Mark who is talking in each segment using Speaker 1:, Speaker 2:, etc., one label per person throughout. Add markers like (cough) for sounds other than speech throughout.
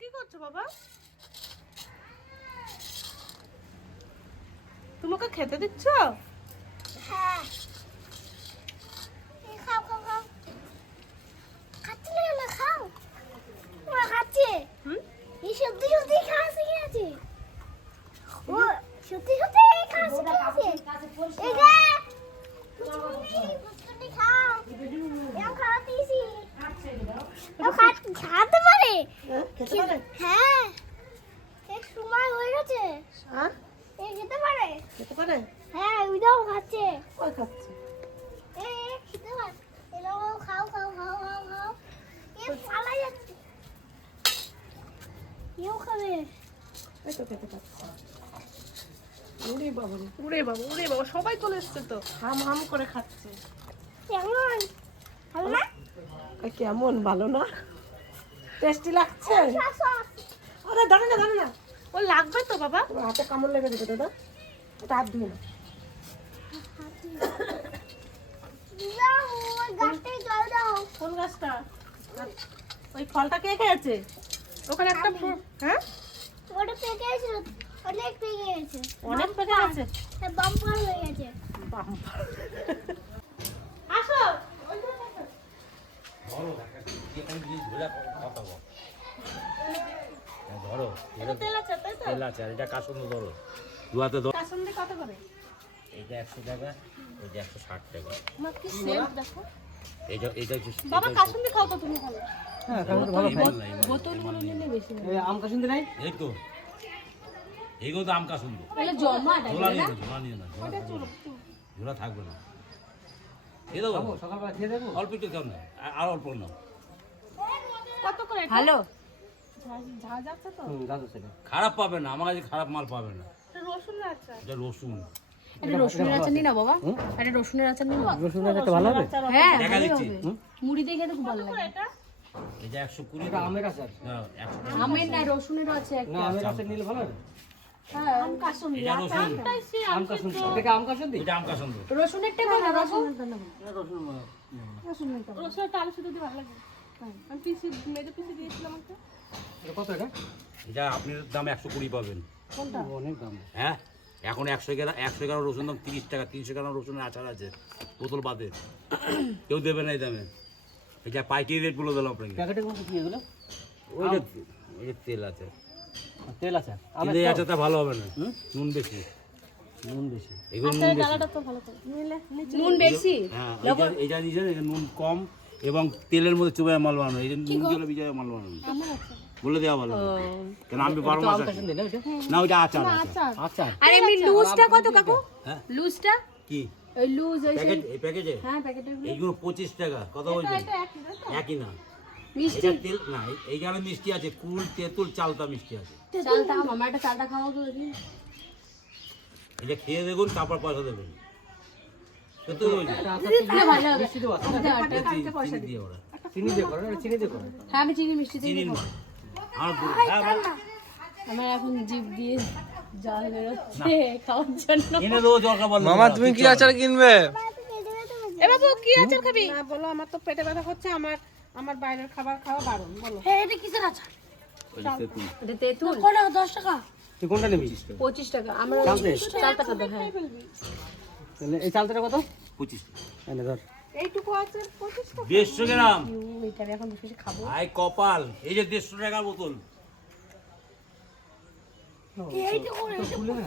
Speaker 1: কি করছ বাবা? তোমাকে খেতে দিচ্ছ?
Speaker 2: হ্যাঁ। এই খাও খাও খাও। খাচ্ছি না কেন? খাও। ওরা খাচ্ছে।
Speaker 1: হুম?
Speaker 2: এই সত্যি সত্যি খাওয়া খাওয়া শিখে আছে এই যে পুচকুনি, পুচকুনি খাও এরকম খাওয়া দিয়েছি ও খা- খাতে পারে? হ্যাঁ। সময় হয়ে গেছে।
Speaker 1: হ্যাঁ?
Speaker 2: খেতে পারে?
Speaker 1: খেতে পারে?
Speaker 2: হ্যাঁ ওইটাও খাচ্ছে।
Speaker 1: কই খাচ্ছে।
Speaker 2: এ এ, খেতে পার। এলো খাও খাও খাও খাও খাও। এ পালা যাচ্ছে। কেউ খাবে?
Speaker 1: এই তো খেতে পাচ্ছে। উড়ে বাবা উড়ে বাবা উড়ে বাবা সবাই চলে এসছে তো। হাম হাম করে খাচ্ছে।
Speaker 2: কেমন? ভালো না?
Speaker 1: কেমন? ভালো না? টেস্টি লাগছে? আরে দাঁড়া না দাঁড়া না। ও লাগবে তো বাবা। হাতে কামড় লেগে যেতে দাদা। এটা হাত ধুয়ে না। কোন গাছটা? ওই ফলটা কে খেয়েছে? ওখানে একটা ফল- হ্যাঁ?
Speaker 2: ওটা পেকে গেছে অনেক পেকে গেছে।
Speaker 1: অনেক পেকে গেছে?
Speaker 2: বাম্পার হয়ে গেছে।
Speaker 1: বাম্পার। আসো
Speaker 3: ধরো হ্যাঁ, ধরো
Speaker 1: এটা তেল আছে তাই তো?
Speaker 3: তেল আছে আর এটা কাসন্দ ধরো। দুয়াতে ধরো।
Speaker 1: কাসুন্দি কত করে?
Speaker 3: এটা একশো টাকা এটা একশো ষাট টাকা।
Speaker 1: আমার কি সেন্ট দেখো।
Speaker 3: এটা এটা
Speaker 1: বাবা কাসুন্দি খাও তো তুমি ভালো।
Speaker 3: বোতলগুলো নিলে বেশি
Speaker 4: আম কাসুন্দি নাই?
Speaker 3: এই তো। এইগুলো তো আম কাসন্দ
Speaker 1: তাহলে জমা
Speaker 3: ঝোলা নিয়ে না? ঝোলা নিয়ে না ঝোলা থাকবে না। ঝোলা থাকবে না। এই দেবো?
Speaker 4: সকালবেলা খেয়ে
Speaker 3: অল্প একটু আর অল্প না
Speaker 1: কত করে
Speaker 4: সেটা।
Speaker 3: খারাপ পাবে না আমার কাছে খারাপ মাল পাবে না।
Speaker 1: এটা রসুন আছে
Speaker 3: এটা রসুন।
Speaker 5: একটা রসুনের আচার নি না বাবা। একটা রসুনের আচার নি না
Speaker 4: রসুন ভালো হবে?
Speaker 5: হ্যাঁ
Speaker 3: দেখা দিচ্ছি।
Speaker 5: মুড়ি দিয়ে খেতে খুব ভালো লাগে।
Speaker 1: এটা?
Speaker 3: এটা একশো
Speaker 4: আমের আচার?
Speaker 3: না, একশো
Speaker 5: আমের না রসুনের আছে একটা।
Speaker 4: না আমের আচার নিলে ভালো হবে?
Speaker 3: এটা রসুন।
Speaker 4: আম কাসুন্দি। এটাকে আম কাসুন্দি?
Speaker 3: এটা আম কাসন্দ।
Speaker 5: রসুনেরটা না রসুন
Speaker 4: রসুন
Speaker 1: আলু শুধু ভালো লাগে। আমি পিসি মেজে পিসি দিয়েছিলাম একটা
Speaker 4: কত এটা?
Speaker 3: এটা আপনার দাম একশো কুড়ি পাবেন।
Speaker 4: অনেক দাম।
Speaker 3: হ্যাঁ? এখন একশো গ্রাম একশো গ্রাম রসুন দাম তিরিশ টাকা তিনশো গ্রাম রসুনের আচার আছে বোতল বাদে। কেউ দেবে না এই দামে। এটা পাইকারি রেট বলে দিলাম আপনাকে।
Speaker 4: কি এগুলো
Speaker 3: ওই যে তেল আছে।
Speaker 4: তেল
Speaker 3: কিন্তু এই আচারটা ভালো হবে না। নুন বেশি।
Speaker 4: নুন বেশি।
Speaker 3: এগুলো নুন বেশি।
Speaker 5: নুন বেশি?
Speaker 3: হ্যাঁ এটা নুন কম এবং তেলের মধ্যে চুবাই মাল বানানো এই যে নুন জলে বিজয় মাল বানানো বলে দেওয়া ভালো কেন আমি বারো মাস আছি।
Speaker 4: না ওইটা?
Speaker 3: না আচার আচার।
Speaker 4: আচ্ছা
Speaker 5: আর এমনি লুজটা কত কাকু?
Speaker 3: হ্যাঁ।
Speaker 5: লুজটা?
Speaker 3: কি?
Speaker 5: ওই লুজ ওই
Speaker 3: প্যাকেট এই প্যাকেজে
Speaker 5: হ্যাঁ প্যাকেটের
Speaker 3: এইগুলো পঁচিশ টাকা। কথা বলছেন? একই না।
Speaker 5: মিষ্টি।
Speaker 3: তেল না এই- এইখানে মিষ্টি আছে। কুল তেঁতুল চালতা মিষ্টি আছে।
Speaker 5: চালটা মামা একটা চালটা খাওয়াও তো
Speaker 3: এটা খেয়ে দেখুন তারপর পয়সা দেবেন। আমার হ্যাঁ,
Speaker 5: এখন জিভ দিয়ে জল বেরোচ্ছে খাওয়ার জন্য।
Speaker 6: মামা তুমি কি আচার কিনবে?
Speaker 1: এ বাবু কি আচার খাবি? না বলো আমার তো পেটে ব্যথা হচ্ছে আমার আমার বাইরের খাবার খাওয়া বারণ বলো।
Speaker 2: হ্যাঁ এটা কিসের আচার?
Speaker 5: এটা তেঁতুল।
Speaker 2: কটা? দশ টাকা।
Speaker 4: তুই কোনটা নিবি?
Speaker 5: পঁচিশ টাকা। আমরা
Speaker 4: চালতে
Speaker 5: চালটা কত হ্যাঁ
Speaker 4: তাহলে এই কত?
Speaker 3: পঁচিশ
Speaker 4: এনে ধর।
Speaker 1: এইটুকু আছে পঁচিশ টাকা।
Speaker 3: দেড়শো গ্রাম।
Speaker 5: এটা এখন বেশি খাব।
Speaker 3: আই কপাল। এই যে দেড়শো টাকার বোতল।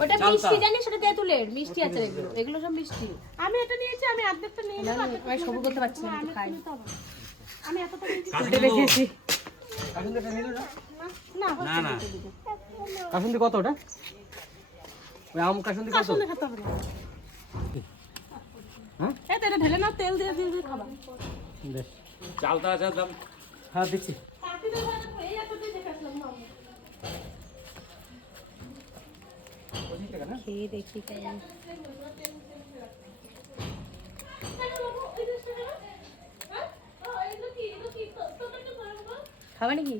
Speaker 5: ওটা মিষ্টি জানিস? ওটা তেঁতুলের। মিষ্টি আছে এগুলো। এগুলো সব মিষ্টি।
Speaker 1: আমি এটা নিয়েছি আমি অর্ধেকটা নিয়ে নেব
Speaker 5: আমি আমি সবু করতে পারছি না খাই।
Speaker 1: আমি এতটা নিয়েছি।
Speaker 4: কাসুন্দিটা নিলে? না
Speaker 1: না
Speaker 3: না। না।
Speaker 4: কাসুন্দি কত ওটা? ওই আম কাসুন্দি কত?
Speaker 1: আসলে খেতে হবে। না
Speaker 4: হ্যাঁ
Speaker 1: এই তো এটা ঢেলে নাও তেল দিয়ে দিয়ে দিয়ে খাবা
Speaker 4: বেশ
Speaker 3: চালতা আছে দাম
Speaker 4: হ্যাঁ দিচ্ছি পঁচিশ টাকা না
Speaker 5: খেয়ে দেখি কেমন খাবে নাকি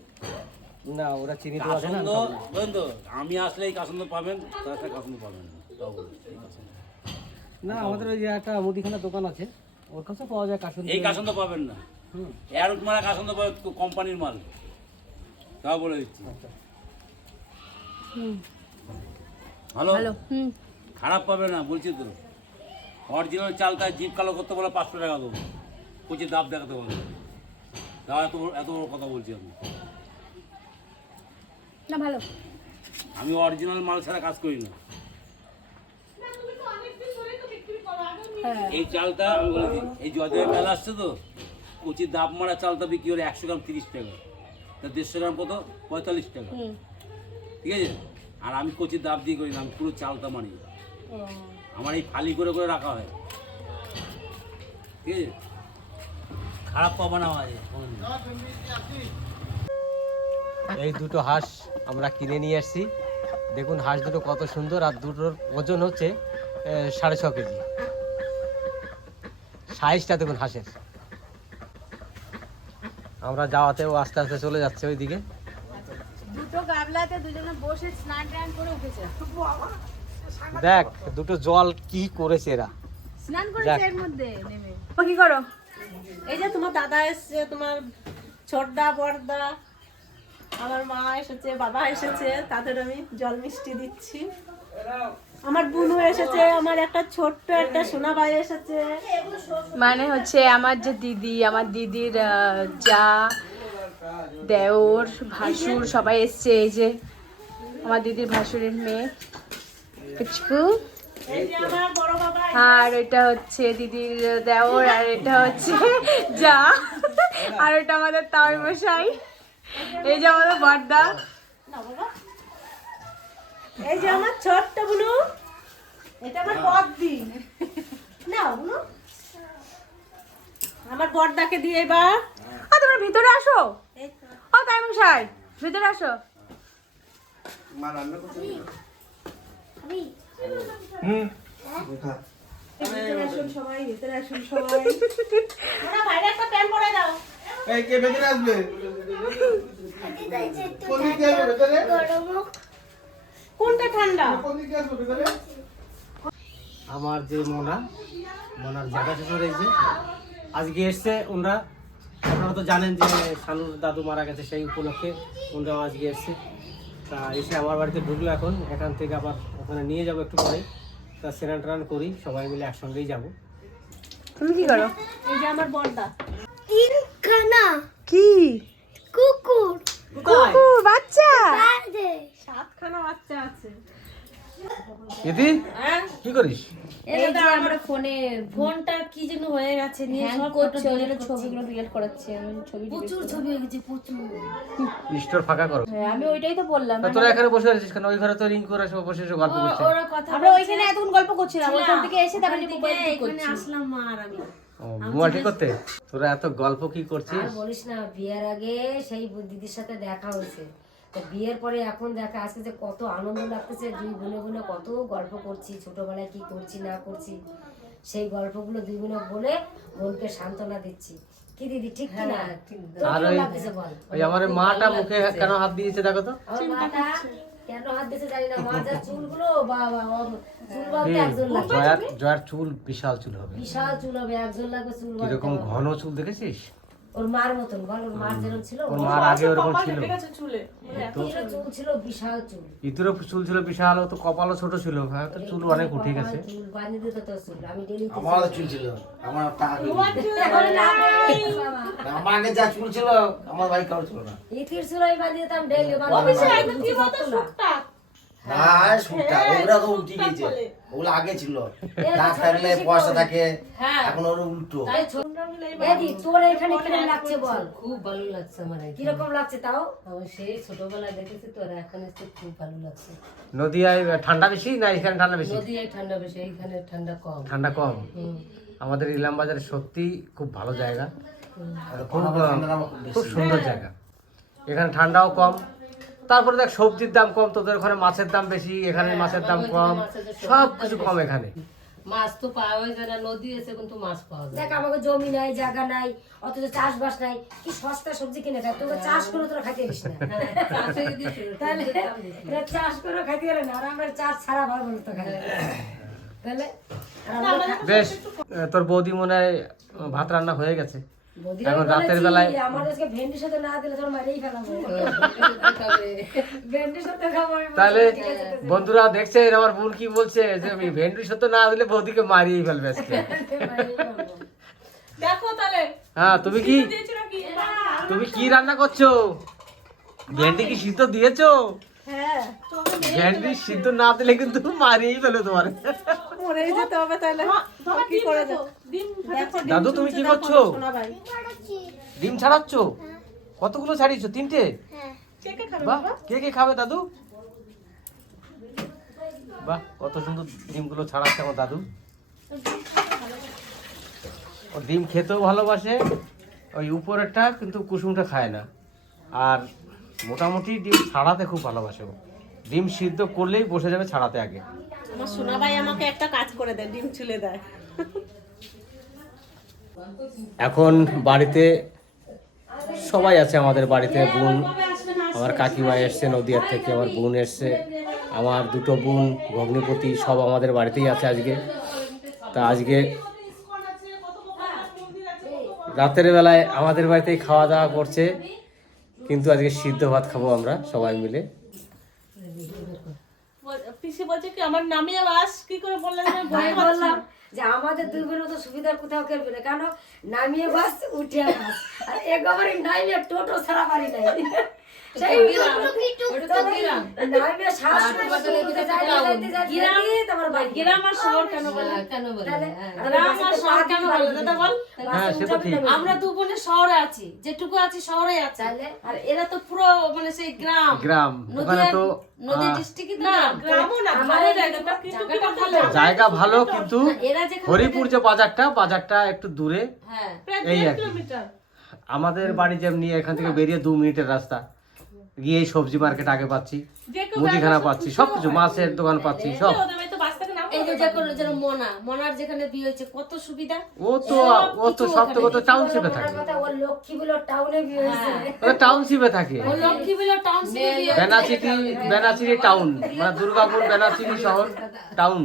Speaker 4: না ওরা চিনি দেওয়া আছে না
Speaker 3: কাসন্দ বুঝলেন তো আমি আসলেই কাসন্দ পাবেন তাছাড়া কাসন্দ পাবেন না তাও বলছি, এই কাসন্দ।
Speaker 4: না আমাদের ওই যে একটা মুদিখানা দোকান আছে ওর কাছে পাওয়া যায় কাসুন্দি
Speaker 3: এই কাসন্দ পাবেন না।
Speaker 4: হুম।
Speaker 3: এয়ারুট মারা কাসন্দ পাবেন কোম্পানির মাল। তাও বলে দিচ্ছি।
Speaker 5: হুম।
Speaker 3: ভালো?
Speaker 5: ভালো
Speaker 3: খারাপ পাবে না বলছি তো। অরিজিনাল চালটা জিপ কালো করতে বলে পাঁচশো টাকা দেবো। কুচি দাম দেখাতে বলে। তাও এত এত বড় কথা বলছি আমি।
Speaker 5: না ভালো।
Speaker 3: আমি অরিজিনাল মাল ছাড়া কাজ করি না। এই চালটা আমি বলে দিই এই জয়দেবের মেলা আসছে তো কুচি দাম মারা চালটা বিক্রি করে একশো গ্রাম তিরিশ টাকা তা দেড়শো গ্রাম কত? পঁয়তাল্লিশ টাকা। ঠিক আছে? আর আমি কচি দাপ দিয়ে করি না আমি পুরো চালটা মারি। আমার এই ফালি করে করে রাখা হয়। ঠিক আছে? খারাপ পাবো না
Speaker 4: এই দুটো হাঁস আমরা কিনে নিয়ে আসছি। দেখুন হাঁস দুটো কত সুন্দর আর দুটোর ওজন হচ্ছে সাড়ে ছ কেজি। সাইজটা দেখুন হাঁসের আমরা যাওয়াতেও আস্তে আস্তে চলে যাচ্ছে ওইদিকে।
Speaker 5: দুটো গাবলাতে দুজনে বসে স্নান টান করে উঠেছে।
Speaker 4: দেখ দুটো জল কি করেছে এরা।
Speaker 5: স্নান করেছে এর মধ্যে নেমে। কি করো?
Speaker 1: এই যে তোমার দাদা এসছে তোমার ছোটদা বড়দা আমার মা এসেছে বাবা এসেছে তাদের আমি জল মিষ্টি দিচ্ছি। আমার বুনু এসেছে আমার একটা ছোট্ট একটা সোনা ভাই এসেছে।
Speaker 5: মানে হচ্ছে আমার যে দিদি আমার দিদির যা দেওর ভাসুর সবাই এসছে এই যে আমার দিদির ভাসুরের মেয়ে। পুচকু। আর এটা হচ্ছে দিদির দেওর আর এটা হচ্ছে যা আর এটা আমাদের তাওই মশাই। এই যে আমাদের বর্দা।
Speaker 1: না বাবা। এই যে আমার ছোট্ট বুনু। এটা আমার বদ্দি না বুনু। আমার বড়দাকে দিয়ে এবার।
Speaker 5: আ তোমরা ভিতরে আসো। ও তাই মশাই ভিতরে আসো।
Speaker 1: ভিতরে আসুন সবাই ভিতরে আসুন সবাই। ওরা বাইরে একটা প্যান্ট পরে দাও।
Speaker 6: এই কে ভেতরে আসবে? কোন দিকে আসবে ভেতরে?
Speaker 1: কোনটা ঠান্ডা?
Speaker 4: আমার যে মোনা মোনার জায়গা শ্বশুর এই যে আজকে এসছে ওনারা আপনারা তো জানেন যে শানুর দাদু মারা গেছে সেই উপলক্ষে ওনারাও আজকে এসছে। তা এসে আমার বাড়িতে ঢুকলো এখন এখান থেকে আবার ওখানে নিয়ে যাব একটু পরে। তা স্নান টান করি সবাই মিলে একসঙ্গেই যাব।
Speaker 5: তুমি কি করো?
Speaker 1: এই যে আমার বড়দা
Speaker 2: তিনখানা
Speaker 5: কি?
Speaker 2: কুকুর।
Speaker 5: কুকুর। বাচ্চা?
Speaker 1: সাতখানা বাচ্চা আছে।
Speaker 4: দিদি
Speaker 1: হ্যাঁ?
Speaker 4: কি করিস?
Speaker 5: এই যে আমরা ফোনে
Speaker 1: ফোনটা কি যেন হয়ে গেছে নিয়ে সব
Speaker 5: করছে ওই ছবিগুলো ডিলিট করাচ্ছি আমি ছবি প্রচুর ছবি
Speaker 4: স্টোর ফাঁকা করো।
Speaker 5: হ্যাঁ আমি ওইটাই তো বললাম
Speaker 4: তোরা এখানে বসে আছিস কেন? ওই ঘরে তো রিং করে সব বসে গল্প করছে।
Speaker 1: ওরা কথা
Speaker 5: আমরা ওইখানে এতক্ষণ গল্প করছিলাম ওইখান থেকে এসে তারপরে মোবাইল ঠিক করছি।
Speaker 1: আসলাম মা আর আমি।
Speaker 4: মোবাইল ঠিক করতে? তোরা এত গল্প কি করছিস?
Speaker 7: আর বলিস না বিয়ের আগে সেই দিদির সাথে দেখা হয়েছে। তো বিয়ের পরে এখন দেখা আজকে যে কত আনন্দ লাগতেছে দুই বোনে বোনে কত গল্প করছি ছোটবেলায় কি করছি না করছি সেই গল্পগুলো দুই বোনে বলে মনকে সান্ত্বনা দিচ্ছি। কি দিদি ঠিক না?
Speaker 4: আর ওই
Speaker 7: লাগতেছে বল?
Speaker 4: ওই আমার মাটা মুখে কেন হাত দিয়েছে দেখো তো?
Speaker 7: মাটা কেন হাত দিতে জানি না মা যা চুলগুলো বাবা চুল একজন লাগবে।
Speaker 4: জয়ার জয়ার চুল বিশাল চুল হবে।
Speaker 7: বিশাল চুল হবে একজন লাগবে চুল
Speaker 4: কীরকম ঘন চুল দেখেছিস?
Speaker 7: ওর মার মতন বল ওর মার যেরকম ছিল
Speaker 4: ওর মার আগে ওরকম ছিল।
Speaker 1: চুলে
Speaker 7: চুল ছিল বিশাল চুল।
Speaker 4: ইতুরও চুল ছিল বিশাল তো কপালও ছোট ছিল হ্যাঁ তো চুল অনেক উঠে গেছে।
Speaker 7: চুল বাঁধিয়ে দিত তোর চুল আমি ডেলি
Speaker 6: আমার চুল ছিল আমার আমার আগে যা চুল ছিল আমার ভাই কারও ছিল না।
Speaker 7: ইতির চুল আমি বাঁধিয়ে দিতাম ডেলি
Speaker 6: না সুটটা ওগুলা তো উল্টি গেছে ওগুলো আগে ছিল। দাঁত থাকলে পয়সা থাকে। এখন ওর উল্টো।
Speaker 7: এদি তোর এখানে কীরকম লাগছে বল?
Speaker 8: খুব ভালো লাগছে আমার এখানে।
Speaker 7: কীরকম লাগছে তাও?
Speaker 8: সেই ছোটবেলায় দেখেছি তোর এখন এসে খুব ভালো লাগছে।
Speaker 4: নদিয়ায় ঠান্ডা বেশি না এখানে ঠান্ডা বেশি?
Speaker 8: নদীয়ায় ঠান্ডা বেশি এইখানে ঠান্ডা কম।
Speaker 4: ঠান্ডা কম? আমাদের ইলাম বাজারে সত্যি খুব ভালো জায়গা। খুব সুন্দর জায়গা। এখানে ঠান্ডাও কম। তারপরে দেখ সবজির দাম কম তোদের ওখানে মাছের দাম বেশি এখানে মাছের দাম কম সব কিছু কম এখানে।
Speaker 8: মাছ তো পাওয়া যায় না নদী এসে কিন্তু মাছ পাওয়া যায়
Speaker 7: দেখ আমাকে জমি নাই জায়গা নাই অথচ চাষবাস নাই কি সস্তা সবজি কিনে খায় তোকে চাষ করে তোরা খাইতে পারিস না। তাহলে এরা চাষ করে খাইতে পারে না আর আমরা চাষ ছাড়া ভালো তো খাই তাহলে
Speaker 4: বেশ তোর বৌদি মনে হয় ভাত রান্না হয়ে গেছে। এখন রাতের বেলায়
Speaker 7: আমার আজকে ভেন্ডির সাথে না দিলে তোর মারেই ফেলাবো ভেন্ডির সাথে খাব
Speaker 4: তাহলে বন্ধুরা দেখছেন আমার বোন কি বলছে যে আমি ভেন্ডি সত্য না দিলে বৌদিকে মারিয়ে ফেলবে আজকে। (laughs)
Speaker 1: দেখো তাহলে।
Speaker 4: হ্যাঁ তুমি কি তুমি কি রান্না করছ? ভেন্ডি কি সিদ্ধ দিয়েছ? ভেন্ডি সিদ্ধ না দিলে কিন্তু মারিয়েই ফেলো তোমার।
Speaker 1: মরেই যেতে হবে তাহলে। কি করে
Speaker 4: দাদু তুমি কি করছ? ডিম ছাড়াচ্ছ? কতগুলো ছাড়িয়েছো? তিনটে?
Speaker 2: হ্যাঁ।
Speaker 1: কে কে খাবে
Speaker 4: বাহ কে কে খাবে দাদু? বাহ কত সুন্দর ডিমগুলো ছাড়াচ্ছে আমার দাদু। ও ডিম খেতেও ভালোবাসে ওই উপরেরটা কিন্তু কুসুমটা খায় না। আর মোটামুটি ডিম ছাড়াতে খুব ভালোবাসে ও। ডিম সিদ্ধ করলেই বসে যাবে ছাড়াতে আগে।
Speaker 1: আমার সোনা ভাই আমাকে একটা কাজ করে দেয় ডিম ছুলে দেয়।
Speaker 4: এখন বাড়িতে সবাই আছে আমাদের বাড়িতে বোন। আমার কাকিমা এসছে নদিয়ার থেকে আমার বোন এসছে। আমার দুটো বোন ভগ্নিপতি সব আমাদের বাড়িতেই আছে আজকে। তা আজকে রাতের বেলায় আমাদের বাড়িতেই খাওয়া দাওয়া করছে। কিন্তু আজকে সিদ্ধ ভাত খাব আমরা সবাই মিলে।
Speaker 1: পিসি বলছে কি আমার নামিয়ে বাস কি করে বললেন
Speaker 7: বললাম যে আমাদের দুই বোনের তো সুবিধার কোথাও করবে না কেন? নামিয়ে বাস উঠে বাস। আর একবারে নামিয়ে টোটো ছাড়া পারি নাই।
Speaker 8: হ্যাঁ।
Speaker 1: আমরা দু শহরে আছি। যেটুকু আছি শহরে আছি। আর এরা তো পুরো মানে সেই গ্রাম।
Speaker 4: গ্রাম। তো
Speaker 1: নদী
Speaker 4: আহ,
Speaker 1: না গ্রামও না ভালো জায়গাটা কিন্তু কি ভালো।
Speaker 4: জায়গা ভালো কিন্তু হরিপুর যে বাজারটা বাজারটা একটু দূরে।
Speaker 1: হ্যাঁ।
Speaker 4: এই আর কি। আমাদের বাড়ি যেমনি এখান থেকে বেরিয়ে দু মিনিটের রাস্তা। গিয়ে সবজি মার্কেট আগে পাচ্ছি মুদিখানা পাচ্ছি সবকিছু মাছের দোকান পাচ্ছি সব।
Speaker 1: ওদের বাড়িতে বাস থেকে নাম
Speaker 8: এই যে যে যেন মনা মনার যেখানে বিয়ে হয়েছে কত সুবিধা?
Speaker 4: ও তো ও তো সব থেকে তো টাউনশিপে থাকে।
Speaker 7: কথা ওর টাউনে বিয়ে হয়েছে।
Speaker 4: ও টাউনশিপে থাকে।
Speaker 8: ও টাউনশিপে বিয়ে
Speaker 4: বেনাচিটি বেনাচিরি টাউন মানে দুর্গাপুর শহর টাউন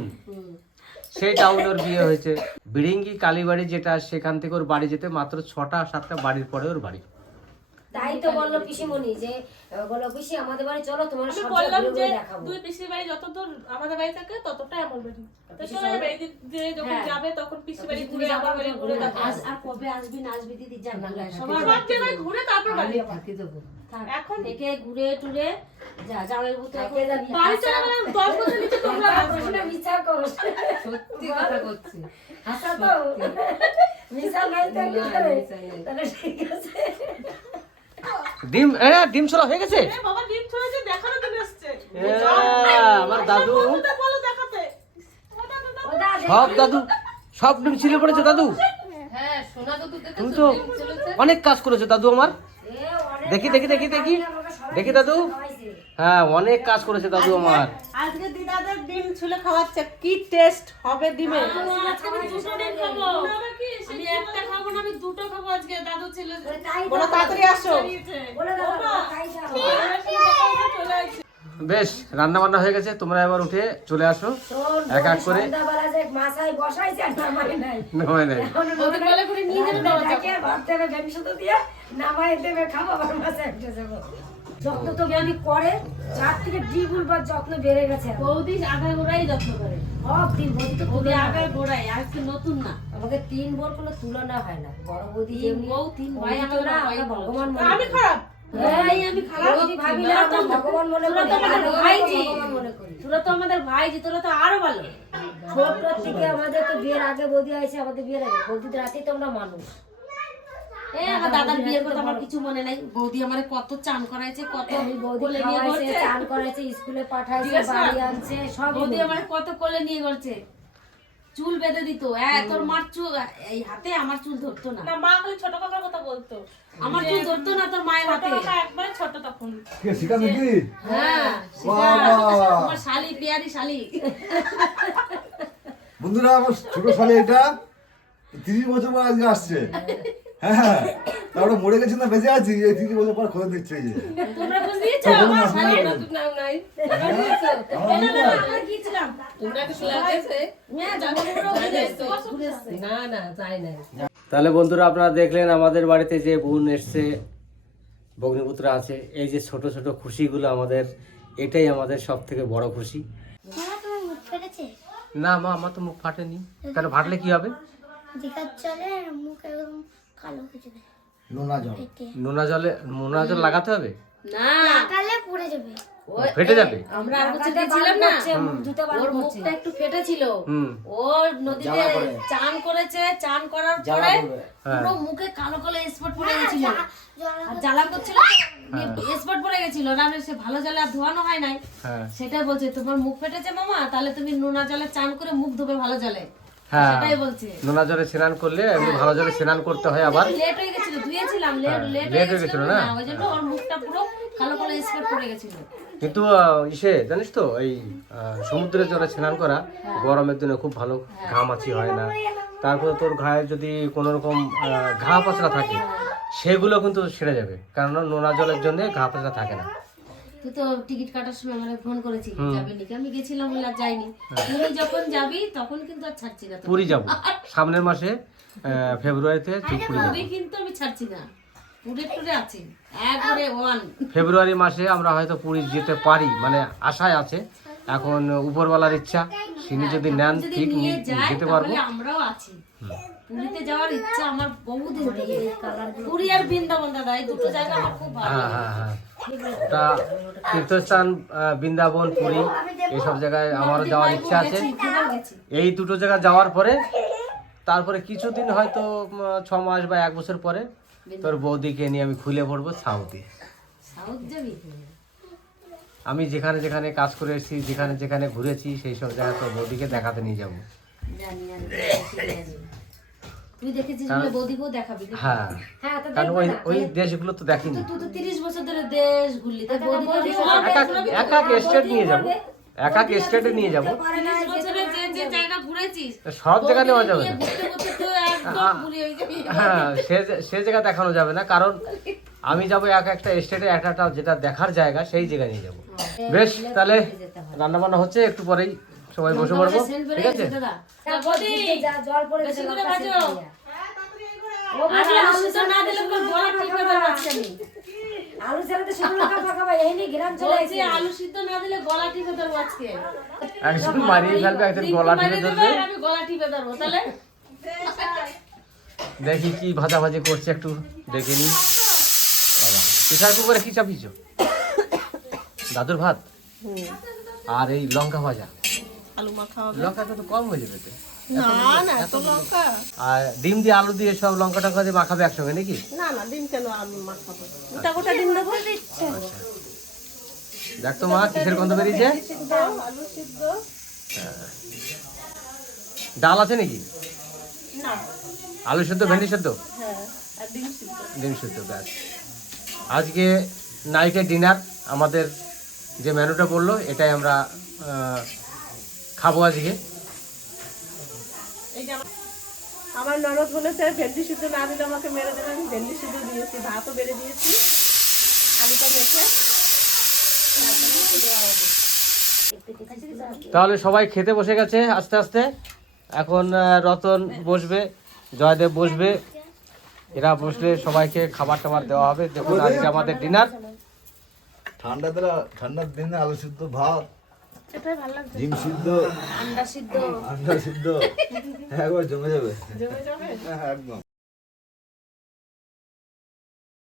Speaker 4: সেই টাউন ওর বিয়ে হয়েছে। বিড়িঙ্গি কালীবাড়ি যেটা সেখান থেকে ওর বাড়ি যেতে মাত্র ছটা সাতটা বাড়ির পরে ওর বাড়ি।
Speaker 7: তাই তো বলল পিসিমণি যে বলল পিসি আমাদের বাড়ি চলো তোমার সব
Speaker 1: বললাম যে
Speaker 7: দেখাবো।
Speaker 1: দুই পিসির বাড়ি যত দূর আমাদের বাড়ি থাকে ততটাই আমার বাড়ি। তো চলে দিক দিয়ে যখন যাবে তখন পিসি বাড়ি ঘুরে আমার বাড়ি ঘুরে
Speaker 8: আজ আর কবে আসবি না আসবি দিদি জান না
Speaker 1: সবার সব জায়গায় ঘুরে তারপর বাড়ি
Speaker 8: থাকি দেবো
Speaker 1: এখন
Speaker 8: থেকে ঘুরে টুরে যা জামাই বুতে।
Speaker 1: বাড়ি চলে গেলে দশ বছর নিচে তোমরা আসবে
Speaker 7: প্রশ্ন মিথ্যা করো।
Speaker 8: সত্যি কথা করছি
Speaker 7: হাসা তো মিথ্যা নাই তো? তাহলে ঠিক আছে।
Speaker 4: ডিম এ ডিম ছোলা হয়ে গেছে?
Speaker 1: এ বাবা ডিম ছড়েছে দেখানো দিন
Speaker 4: এ, আমার দাদু।
Speaker 1: বলো দেখাতে।
Speaker 4: সব দাদু সব ডিম ছিলে পড়েছে দাদু।
Speaker 8: হ্যাঁ
Speaker 4: তুমি তো অনেক কাজ করেছ দাদু আমার। দেখি দেখি দেখি দেখি। দেখি দাদু। হ্যাঁ অনেক কাজ করেছে দাদু আমার।
Speaker 1: আজকে দিদাদের ডিম ছুলে খাওয়াচ্ছে। কি টেস্ট হবে ডিমের
Speaker 8: আজকে আমি দুটো ডিম খাব। আমি একটা খাব না আমি দুটো খাব আজকে দাদু ছিল
Speaker 1: বলো তাড়াতাড়ি আসো।
Speaker 4: বেশ রান্না বান্না হয়ে গেছে তোমরা এবার উঠে চলে আসো। এক এক করে।
Speaker 7: সন্ধ্যাবেলা যে মাথায় বসাইছে আর নামাই নাই।
Speaker 4: হয় নাই।
Speaker 7: এখন নদীবেলা করে নিয়ে যাবে ডাকে ভাত দেবে খাব আবার উঠে যাব। যত্ন তো করে যার থেকে দ্বিগুণ বা যত্ন বেড়ে গেছে
Speaker 8: বৌদি গোড়াই যত্ন করে।
Speaker 7: সব বৌদি তো
Speaker 8: বৌদি গোড়াই আজকে নতুন না।
Speaker 7: আমাদের তিন বোর কোনো তুলনা হয় না। বড় বৌদি
Speaker 8: বউ, তিন ভাই,
Speaker 7: আমরা ভগবান
Speaker 1: আমি খারাপ?
Speaker 7: এই আমি খারাপ?
Speaker 8: তোরা তো আমাদের ভাইজি। তোরা তো ভাই তোরা তো আরও ভালো।
Speaker 7: ছোট থেকে আমাদের তো বিয়ের আগে বৌদি আছে আমাদের বিয়ের আগে। বৌদিদের রাতেই তো আমরা মানুষ।
Speaker 8: এই আমার দাদার বিয়ের কথা আমার কিছু মনে নাই। বৌদি আমার কত চান করাইছে কত
Speaker 7: আমি
Speaker 8: নিয়ে
Speaker 7: খাওয়াইছে চান করাইছে স্কুলে পাঠাইছে বাড়ি আনছে সব
Speaker 8: বৌদি আমার কত কোলে নিয়ে করছে চুল বেঁধে দিত। হ্যাঁ তোর মার চুল এই হাতে আমার চুল ধরতো না।
Speaker 1: না মা খালি ছোট কাকার কথা বলতো।
Speaker 8: আমার চুল ধরতো না তোর মায়ের হাতে।
Speaker 1: একবার ছোট তখন।
Speaker 8: হ্যাঁ আমার শালি পেয়ারি শালি।
Speaker 9: বন্ধুরা আমার ছোট শালি এটা তিরিশ বছর পর আজকে আসছে। হ্যাঁ তারপরে মরে গেছে না বেঁচে আছি। এই তিরিশ বছর পর খোঁজ দিচ্ছে এই যে
Speaker 8: তোমরা কোন দিয়েছ? আমার
Speaker 9: আপনার
Speaker 8: শালি
Speaker 9: বলো।
Speaker 8: নাম নাই।
Speaker 9: আমার হয়।
Speaker 8: আমরা গিয়েছিলাম। তোমরা কি লাগেছে হ্যাঁ জামাগুলো ঘুরে এসছে ঘুরে এসছে না না যাই নাই।
Speaker 4: তাহলে বন্ধুরা আপনারা দেখলেন আমাদের বাড়িতে যে বোন এসছে ভগ্নিপুত্র আছে। এই যে ছোট ছোট খুশিগুলো আমাদের এটাই আমাদের সব থেকে বড় খুশি। না মা আমার তো মুখ ফাটেনি। তাহলে ফাটলে কি হবে?
Speaker 2: চলে মুখ একদম কালো হয়ে যাবে।
Speaker 9: নোনা জল।
Speaker 4: নোনা জলে নোনা জল লাগাতে হবে?
Speaker 8: না।
Speaker 2: লাগালে পুড়ে যাবে।
Speaker 4: ফেটে যাবে?
Speaker 8: আমরা আর বছর গেছিলাম না?
Speaker 7: মুখ দুটো বার
Speaker 8: ওর মুখটা একটু ফেটে ছিল ও নদীতে চান করেছে চান করার পরে পুরো মুখে কালো কালো স্পট পড়ে গেছিল। আর জ্বালা করছিল স্পট পড়ে গেছিল। সে ভালো জলে আর ধোয়ানো হয় নাই।
Speaker 4: হ্যাঁ।
Speaker 8: সেটাই বলছে তোমার মুখ ফেটেছে মামা? তাহলে তুমি নোনা জলে চান করে মুখ ধোবে ভালো জলে।
Speaker 4: হ্যাঁ। নোনা জলে স্নান করলে এমনি ভালো জলে স্নান করতে হয় আবার।
Speaker 8: লেট হয়ে গেছিল ধুয়েছিলাম লেট লেট হয়ে
Speaker 4: হয়ে
Speaker 8: গেছিল না?
Speaker 4: না?
Speaker 8: ওই জন্য ওর মুখটা পুরো কালো কালো স্পট পড়ে গেছিল।
Speaker 4: কিন্তু ইসে জানিস তো এই সমুদ্রের জলে স্নান করা গরমের দিনে খুব ভালো ঘামাচি হয় না। তারপরে তোর গায়ে যদি কোনো রকম ঘা পাচড়া থাকে সেগুলো কিন্তু সেরে যাবে। কারণ নোনা জলের জন্য ঘা পাচড়া থাকে না।
Speaker 8: তুই তো টিকিট কাটার সময় আমাকে ফোন করেছিলি যাবি নাকি? আমি গেছিলাম বলে আর যাইনি। তুই যখন যাবি তখন কিন্তু আর ছাড়ছি না।
Speaker 4: পুরী যাব। সামনের মাসে ফেব্রুয়ারিতে ঠিক পুরী যাব।
Speaker 8: কিন্তু আমি ছাড়ছি না। পুরে টুরে আছি। একবারে ওয়ান
Speaker 4: ফেব্রুয়ারি মাসে আমরা হয়তো পুরী যেতে পারি মানে আশায় আছে। এখন উপরওয়ালার ইচ্ছা তিনি যদি নেন ঠিক যেতে পারব।
Speaker 8: আমরাও আছি। পুরীতে যাওয়ার ইচ্ছা আমার বহুদিন থেকে পুরী আর বৃন্দাবন দাদা এই দুটো জায়গা আমার খুব ভালো
Speaker 4: হ্যাঁ হ্যাঁ হ্যাঁ। তা তীর্থস্থান বৃন্দাবন পুরী এইসব জায়গায় আমারও যাওয়ার ইচ্ছা আছে। এই দুটো জায়গা যাওয়ার পরে তারপরে কিছুদিন হয়তো ছ মাস বা এক বছর পরে তোর বৌদিকে নিয়ে আমি খুলে পড়ব সাউথে আমি যেখানে যেখানে কাজ করে এসেছি যেখানে যেখানে ঘুরেছি সেই সব জায়গায় তোর বৌদিকে দেখাতে নিয়ে যাব।
Speaker 8: তুই দেখেছিস বলে বৌদিকেও দেখাবি
Speaker 4: হ্যাঁ।
Speaker 7: হ্যাঁ
Speaker 4: কারণ ওই ওই দেশগুলো তো দেখিনি।
Speaker 8: তুই তো তিরিশ বছর ধরে দেশ ঘুরলি তাই বৌদিকে
Speaker 4: এক এক স্টেট নিয়ে যাব। এক এক স্টেটে নিয়ে যাব।
Speaker 8: তিরিশ বছরে যে যে জায়গা ঘুরেছিস
Speaker 4: সব জায়গা নেওয়া যাবে। না
Speaker 8: হয়ে। যাবি
Speaker 4: হ্যাঁ সে সে জায়গা দেখানো যাবে না কারণ আমি যাব এক একটা স্টেটে এক একটা যেটা দেখার জায়গা সেই জায়গায় নিয়ে যাব। বেশ তাহলে রান্না বান্না হচ্ছে একটু পরেই সবাই বসে পড়ব ঠিক আছে?
Speaker 7: জল পড়ে
Speaker 8: ভাজো। গলা টিপে দেবো আজকে আমি
Speaker 7: আলু ছাড়া তো শুকনো লঙ্কা পাকাবা এই নিয়ে গ্রাম চলে
Speaker 8: বলছি
Speaker 7: আসছে
Speaker 8: আলু সিদ্ধ না দিলে গলা টিপে দেবো আজকে।
Speaker 4: একজন মারিয়ে ফেলবে একজন গলা টিপে ধরবে।
Speaker 8: আর আমি গলা টিপে ধরবো তাহলে?
Speaker 4: দেখি কি ভাজাভাজি করছে একটু দেখে নি বাবা কুকারে কি চাপিয়েছো? দাদুর ভাত? আর এই লঙ্কা ভাজা?
Speaker 1: আলু মাখা হবে।
Speaker 4: লঙ্কাটা তো কম হয়ে যাবে তো।
Speaker 1: না না এত লঙ্কা।
Speaker 4: আর ডিম দিয়ে আলু দিয়ে সব লঙ্কা টঙ্কা দিয়ে মাখাবে একসঙ্গে নাকি?
Speaker 1: না না ডিম কেন আলু মাখাবো? গোটা গোটা ডিম দেবো?
Speaker 4: দেখ তো মা কিসের গন্ধ বেরিয়েছে?
Speaker 1: আলু সিদ্ধ
Speaker 4: ডাল আছে নাকি?
Speaker 1: না।
Speaker 4: আলু সেদ্ধ ভেন্ডি সেদ্ধ?
Speaker 1: হ্যাঁ ডিম সেদ্ধ।
Speaker 4: ব্যাস। আজকে নাইটের ডিনার আমাদের যে মেনুটা বলল এটাই আমরা আহ, খাব আজকে।
Speaker 1: আমার- আমার ননদ বলেছে ভেন্ডি সিদ্ধ না দিলে আমাকে মেরে দেবে। আমি ভেন্ডি সিদ্ধ দিয়েছি ভাতও বেড়ে দিয়েছি আলুটা মেখে তারপরে দেওয়া হবে
Speaker 4: তাহলে সবাই খেতে বসে গেছে আস্তে আস্তে। এখন রতন বসবে জয়দেব বসবে। এরা বসলে সবাইকে খাবার টাবার দেওয়া হবে। দেখুন আজকে আমাদের ডিনার।
Speaker 9: ঠান্ডা ঠান্ডার দিনে আলু সিদ্ধ ভাত।
Speaker 1: এটাই ভালো লাগছে।
Speaker 9: ডিম সিদ্ধ?
Speaker 8: আন্ডা সিদ্ধ।
Speaker 9: আন্ডা সিদ্ধ? একবার জমে যাবে।
Speaker 1: জমে যাবে?
Speaker 9: হ্যাঁ একদম।